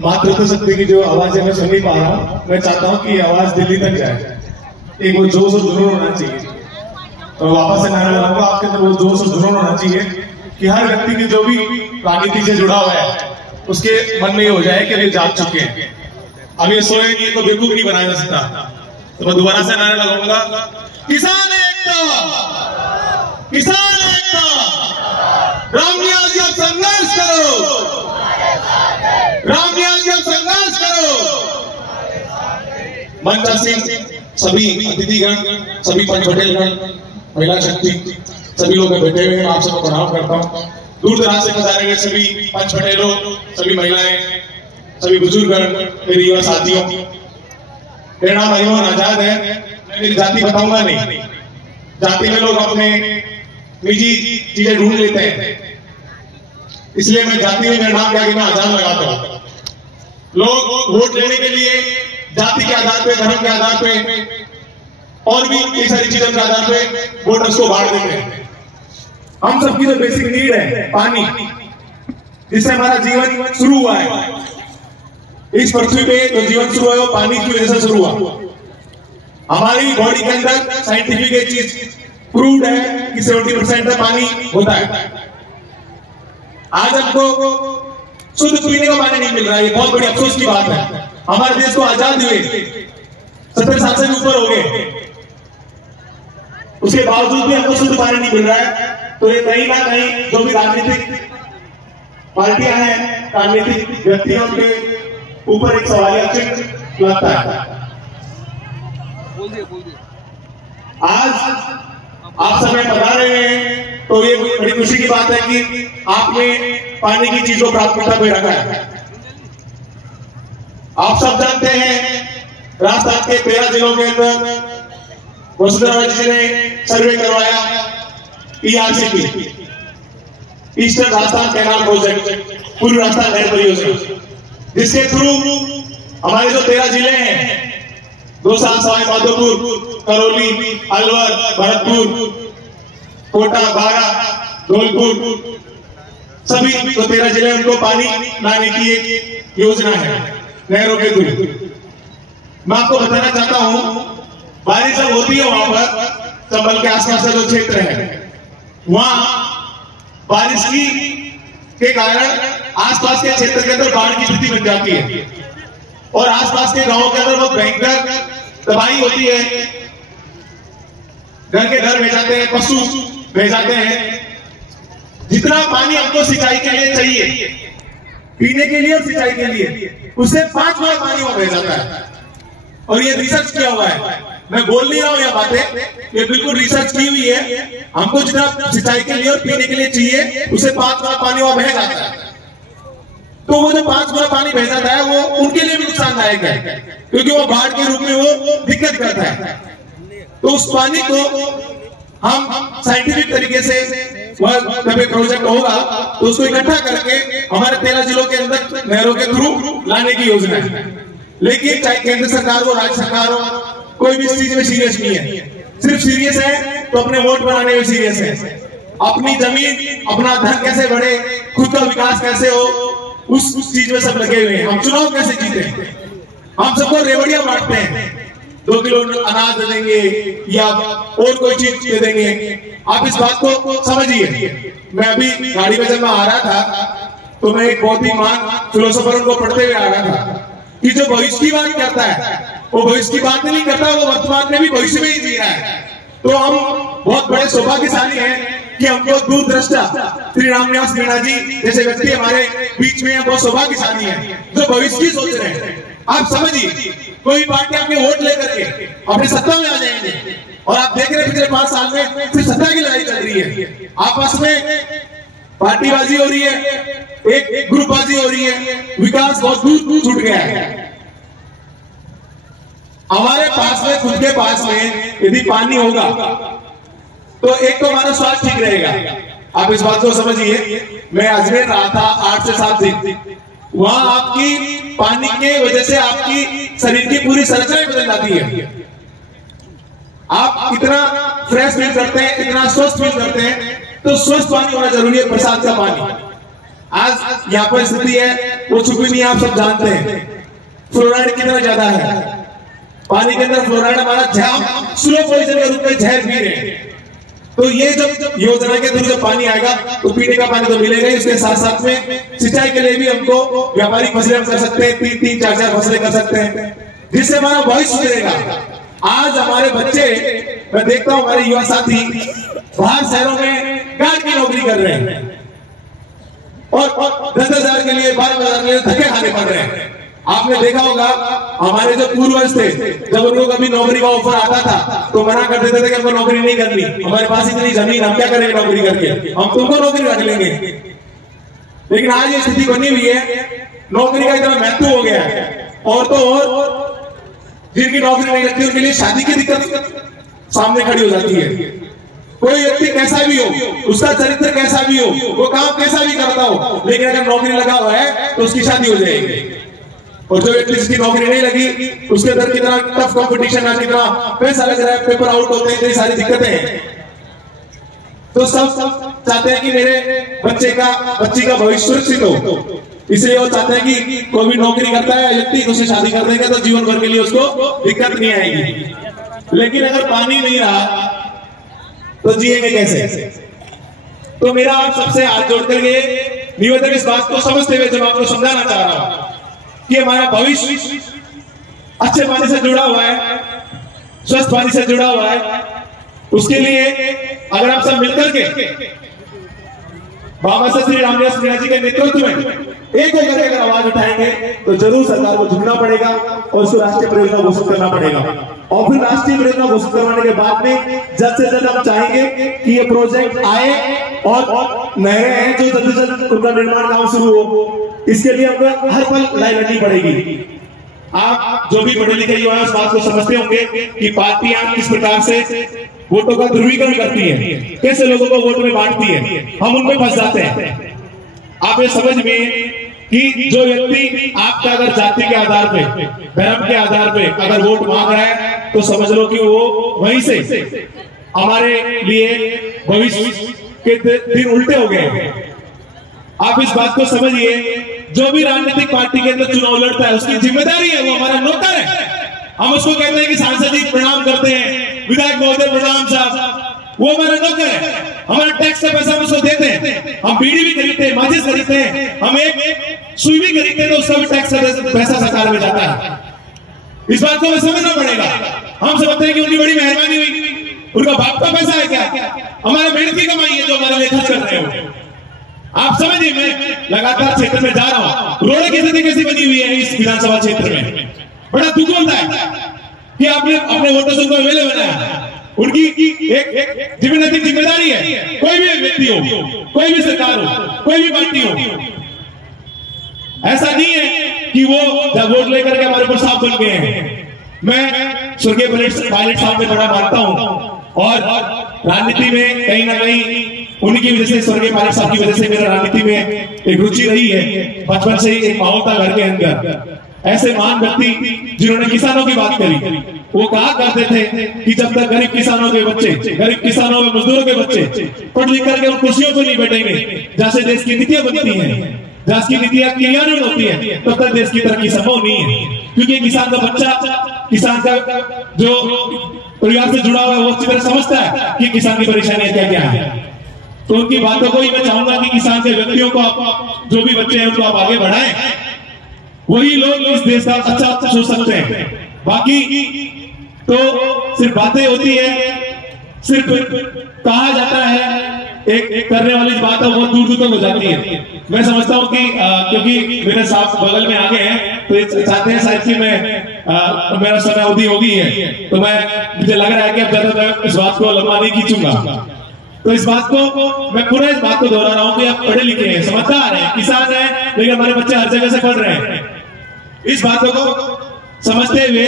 मातृत्व शक्ति की जो आवाज है मैं सुन नहीं पा रहा हूँ। मैं चाहता हूँ कि ये आवाज दिल्ली तक जाए, एक वो जोश और जुनून होना चाहिए। और वापस से नारा लगाऊंगा, आपके अंदर वो जोश और जुनून होना चाहिए कि हर व्यक्ति की जो भी राजनीति से जुड़ा हुआ है उसके मन में ये हो जाए कि वे जाग चुके हैं, अब ये सोए नहीं तो बेवकूफ नहीं बनाया जा सकता। तो मैं दोबारा से नारा लगाऊंगा, किसान एकता, किसान एकता, रामनिवास जी आप संघर्ष करो, रामनिवास जी आप संघर्ष करो। मंचा सिंह, सभी अतिथिगण, सभी पंच पटेलगण, महिला शक्ति, सभी लोग बैठे हुए हैं, आप सबको प्रणाम करता हूँ। दूर दराज से पधारे हुए सभी पंच पटेलों, सभी महिलाएं, सभी बुजुर्गगण, मेरे युवा साथियों, मेरा नाम अरिमोहन आजाद है। मैं मेरी जाति बताऊंगा नहीं, जाति में लोग अपने निजी चीजें ढूंढ लेते हैं, इसलिए मैं जाति में मेरा नाम क्या कि मैं आजाद लगाता हूं। लोग वोट लेने के लिए जाति के आधार पे, धर्म के आधार पे और भी कई सारी चीजों के आधार पे वोटर्स को बांट देते हैं। हम सबकी जो बेसिक नीड है पानी, जिससे हमारा जीवन शुरू हुआ है, इस पृथ्वी पे जो जीवन शुरू है वो पानी की वजह से शुरू हुआ। हमारी बॉडी के अंदर साइंटिफिक एक चीज प्रूव्ड है कि 70% में पानी होता है। आज हमको शुद्ध पीने का पानी नहीं मिल रहा है, ये बहुत बड़ी अफसोस की बात है। हमारे देश को आजाद हुए 70 साल से ऊपर हो गए, उसके बावजूद भी हमको शुद्ध पानी नहीं मिल रहा है। तो ये कहीं ना कहीं जो भी राजनीतिक पार्टियां हैं, राजनीतिक व्यक्तियों के ऊपर एक सवालिया चिन्ह लगता है। आज आप सब बता रहे हैं तो ये बड़ी खुशी की बात है कि आपने पानी की चीज को प्राथमिकता पे रखा है। आप सब जानते हैं राजस्थान के 13 जिलों के अंदर वसुंधरा जी ने सर्वे करवाया, ERCP, eastern Rajasthan canal project, पूर्व राजस्थान नहर परियोजना, जिसके थ्रू हमारे जो 13 जिले हैं, दौसा, सवाई माधोपुर, करौली, अलवर, भरतपुर, कोटा, बारा, धौलपुर, सभी जो 13 जिले उनको पानी लाने की एक योजना है नहरों के थ्रू। मैं आपको बताना चाहता हूं, बारिश जब होती है वहां पर चंबल के आसपास का जो क्षेत्र है, वहां बारिश के कारण आसपास के क्षेत्र के अंदर बाढ़ की स्थिति बन जाती है और आसपास के गांवों के अंदर बहुत भयंकर तबाही होती है। घर के घर बह जाते हैं, पशु बह जाते हैं। जितना पानी हमको सिंचाई के लिए चाहिए, पीने के लिए और सिंचाई के लिए, उससे 5 गुना पानी वहां बह जाता है। और ये रिसर्च किया हुआ है, मैं बोल नहीं रहा हूं ये बातें, ये बिल्कुल रिसर्च की हुई है। हमको जितना सिंचाई के लिए और पीने के लिए चाहिए, उससे 5 गुना पानी वहां बह जाता है। तो वो जो 5 गुना पानी बह जाता है वो उनके लिए भी नुकसानदायक है, क्योंकि वो बाढ़ के रूप में वो दिक्कत करता है। तो उस पानी को हम साइंटिफिक तरीके से जब एक प्रोजेक्ट होगा तो उसको इकट्ठा करके हमारे 13 जिलों के अंदर नहरों के थ्रू लाने की योजना है। लेकिन चाहे केंद्र सरकार हो, राज्य सरकार हो, कोई भी इस चीज में सीरियस नहीं है। सिर्फ सीरियस है तो अपने वोट बनाने में सीरियस है। अपनी जमीन, अपना धन कैसे बढ़े, खुद का विकास कैसे हो, उस चीज में सब लगे हुए हैं। हम चुनाव कैसे जीते, हम सबको रेवड़ियां बांटते हैं, 2 किलो अनाज दे देंगे या और कोई चीज दे देंगे। आप इस बात को समझिए। मैं अभी गाड़ी में जब मैं आ रहा था तो मैं एक बहुत ही महान फिलोसोफर को पढ़ते हुए आ रहा था कि जो भविष्य की बात करता है वो भविष्य की बात नहीं करता, वो वर्तमान में भी भविष्य में ही जी रहा है। तो हम बहुत बड़े सौभाग्यशाली हैं कि हमको दूरदृष्टा श्री रामनिवास मीणा जी जैसे व्यक्ति हमारे बीच में बहुत सौभाग्यशाली हैं जो भविष्य की सोच रहे हैं। आप समझिए, कोई पार्टी आपके वोट लेकर के अपनी सत्ता में आ जाएंगे और आप देख रहे हैं पिछले 5 साल में सिर्फ सत्ता की लड़ाई चल रही है, आपस में पार्टीबाजी हो रही है, एक ग्रुपबाजी हो रही है, विकास बहुत दूर छूट गया है। हमारे पास में, खुद के पास में यदि पानी होगा तो एक तो हमारा स्वास्थ्य ठीक रहेगा। आप इस बात को समझिए। मैं अजमेर रहा था 8 से 7 दिन, वहां आपकी पानी के वजह से आपकी शरीर की पूरी संरचना बदल जाती है। आप इतना फ्रेश फील करते हैं, इतना स्वस्थ फील करते हैं, तो स्वस्थ पानी होना जरूरी है, बरसात का पानी। आज यहाँ पर स्थिति है वो छुपी नहीं, आप सब जानते हैं। फ्लोराइड कितना ज्यादा है पानी के अंदर, फ्लोराइड हमारा जहर, स्लो पॉइजन के रूप में जहर पी रहे हैं। तो ये जब योजना के थ्रू जब पानी आएगा तो पीने का पानी तो मिलेगा ही, उसके साथ साथ में सिंचाई के लिए भी हमको व्यापारिक फसलें हम कर सकते हैं, 3-3, 4-4 फसलें कर सकते हैं, जिससे हमारा भविष्य सुधरेगा। आज हमारे बच्चे, मैं देखता हूँ हमारे युवा साथी बाहर शहरों में गार्ड की नौकरी कर रहे हैं और 10,000 के लिए 12,000 के लिए धक्के खाने पड़ रहे हैं। आपने देखा होगा हमारे जो पूर्वज थे, जब उनको कभी नौकरी का ऑफर आता था तो मना कर देते थे कि हमको नौकरी नहीं करनी, हमारे पास इतनी जमीन, हम क्या करेंगे नौकरी करके, हम तुमको नौकरी रख लेंगे। लेकिन आज ये स्थिति बनी हुई है, नौकरी का इतना महत्व हो गया है, और तो और जिनकी नौकरी नहीं लगती उनके लिए शादी की दिक्कत सामने खड़ी हो जाती है। कोई व्यक्ति कैसा भी हो, उसका चरित्र कैसा भी हो, वो काम कैसा भी करता हो, लेकिन अगर नौकरी लगा हुआ है तो उसकी शादी हो जाएगी। और जो व्यक्ति जिसकी नौकरी नहीं लगी, उसके अंदर कितना टफ कंपटीशन है, कितना पैसा लग रहा है, पेपर आउट होते हैं, इतनी सारी दिक्कतें हैं। तो सब चाहते हैं कि मेरे बच्ची का भविष्य सुरक्षित हो, इसलिए वो चाहते हैं कि कोई भी नौकरी करता है व्यक्ति, उससे शादी कर देंगे तो जीवन भर के लिए उसको दिक्कत नहीं आएगी। लेकिन अगर पानी नहीं रहा तो जिएंगे कैसे? तो मेरा आप सबसे हाथ जोड़ करके निवेदन इस बात को समझते हुए जब आपको समझाना चाह रहा हूं कि हमारा भविष्य अच्छे पानी से जुड़ा हुआ है, स्वस्थ पानी से जुड़ा हुआ है। उसके लिए अगर आप सब मिलकर के बाबा साहब श्री रामदास मीणा जी के नेतृत्व में एक होकर अगर आवाज उठाएंगे तो जरूर सरकार को झुकना पड़ेगा और उसको राष्ट्रीय परियोजना घोषित करना पड़ेगा। और फिर राष्ट्रीय परियोजना घोषित करवाने के बाद में जल्द से जल्द हम चाहेंगे कि ये प्रोजेक्ट आए और नहरें हैं जो जल्द से जल्द उनका निर्माण काम शुरू हो। इसके लिए हमें हर पल लड़ाई लड़नी पड़ेगी। आप जो भी पढ़े लिखे युवा हैं उस बात को समझते होंगे कि पार्टियां किस प्रकार से वोटों का ध्रुवीकरण करती है, कैसे लोगों को वोट में बांटती है, हम उनमें फंस जाते हैं। आप ये समझ में कि जो व्यक्ति आपका अगर जाति के आधार पे, धर्म के आधार पे अगर वोट मांग रहा है तो समझ लो कि वो वहीं से हमारे लिए भविष्य के दिन उल्टे हो गए। आप इस बात को समझिए, जो भी राजनीतिक पार्टी के अंदर चुनाव लड़ता है उसकी जिम्मेदारी है, वो हमारा नौकर है। हम उसको कहते हैं कि सांसद जी प्रणाम करते हैं, विधायक महोदय प्रणाम साहब, वो हमारा नौकर है। हमारा टैक्स का पैसा हम उसको देते हैं, हम बीड़ी भी खरीदते हैं, माचिस खरीदते हैं, हम एक सुई भी खरीदते हैं तो उसका भी टैक्स का पैसा सरकार में जाता है। इस बात को हमें समझना पड़ेगा। हम समझते हैं कि उनकी बड़ी मेहरबानी हुई, उनका बाप का पैसा है क्या? हमारा मेहनत की कमाई है जो हमारे लिए खर्च कर रहे हो। आप समझिए, मैं लगातार क्षेत्र में जा रहा हूं, रोड की स्थिति कैसी बनी हुई है इस विधानसभा क्षेत्र में। बड़ा दुख होता है कि आपने अपने वोटर्स को एमएलए बनाया, उनकी एक जिम्मेदारी है। कोई भी व्यक्ति हो, कोई भी सरकार हो, कोई भी पार्टी हो, ऐसा नहीं है कि वो जब वोट लेकर के हमारे ऊपर साफ बन गए हैं। मैं स्वर्गीय पायलट साहब में बड़ा मानता हूं और राजनीति में कहीं ना कहीं उनकी वजह से, स्वर्गीय पायलट साहब की वजह से मेरा राजनीति में एक रुचि रही है। बचपन से ही एक माहौल था घर के अंदर। ऐसे महान व्यक्ति जिन्होंने किसानों की बात करी, वो कहा करते थे कि जब तक गरीब किसानों के बच्चे, गरीब किसानों के मजदूरों के बच्चे पढ़ लिख करके उन कुर्सियों पर नहीं बैठेंगे जहां से देश की नीतियां बनती हैं, जहां की नीतियां क्रियान्वित होती है, तब तक देश की तरक्की संभव नहीं है। क्योंकि किसान का बच्चा, किसान का जो परिवार से जुड़ा हुआ है वो अच्छी तरह समझता है कि किसान की परेशानियां क्या क्या है। तो उनकी बातों को ही मैं चाहूंगा कि किसान के व्यक्तियों को आप, जो भी बच्चे हैं उनको आप आगे बढ़ाएं, वही लोग इस देश का अच्छा सोच सकते हैं। बाकी तो सिर्फ बातें होती है, सिर्फ कहा जाता है, एक करने वाली बात है बहुत दूर दूर तक हो जाती है। मैं समझता हूँ कि क्योंकि मेरे साथ बगल में आगे हैं तो चाहते हैं शायद कि मैं मेरा समय अवधि हो गई है, तो मुझे लग रहा है कि अब ज्यादा इस बात को लंबा नहीं खींचूंगा। तो इस बात को मैं पूरा इस बात को दोहरा रहा हूँ कि आप पढ़े लिखे हैं, समझदार हैं, किसान हैं, लेकिन हमारे बच्चे हर जगह से पढ़ रहे हैं। इस बातों को समझते हुए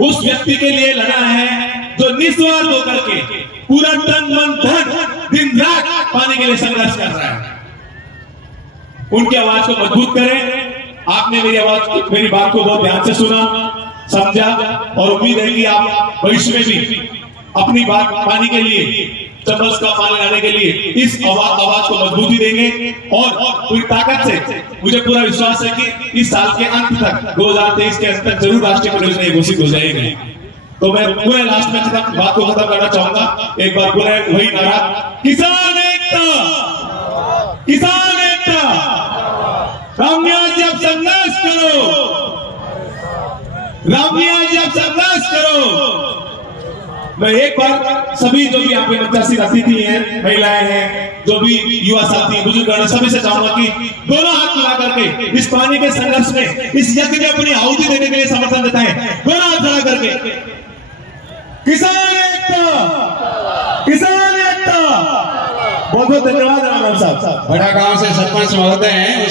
उस व्यक्ति के लिए लड़ा है जो निस्वार्थ होकर के पूरा तन मन धन दिन रात पाने के लिए संघर्ष कर रहा है। उनकी आवाज को मजबूत करें। आपने मेरी बात को बहुत ध्यान से सुना, समझा और उम्मीद है कि आप भविष्य में भी अपनी बात पाने के लिए चम्बल का पानी लाने के लिए इस आवाज को मजबूती देंगे और पूरी ताकत से मुझे पूरा विश्वास है कि इस साल के अंत तक 2023 के अंत तक जरूर राष्ट्रीय परियोजना घोषित हो जाएगी। तो मैं पूरे लास्ट में बात को खत्म करना चाहूंगा। एक बार पूरे वही नारा, किसान एकता, किसान एकता, रामनिवास जी आप संघर्ष करो, रामनिवास जी आप संघर्ष करो। मैं एक बार सभी जो भी यहाँ पे मंचासीन अतिथि हैं, महिलाएं हैं, जो भी युवा साथी बुजुर्ग सभी से चाहूंगा कि दोनों हाथ मिला करके इस पानी के संघर्ष में, इस यज्ञ में अपनी आहुति देने के लिए समर्थन देता है। दोनों हाथ मिला करके किसान एकता, किसान एकता। बहुत बहुत धन्यवाद राम साहब। बड़ा गांव से सरपंच महोदय हैं।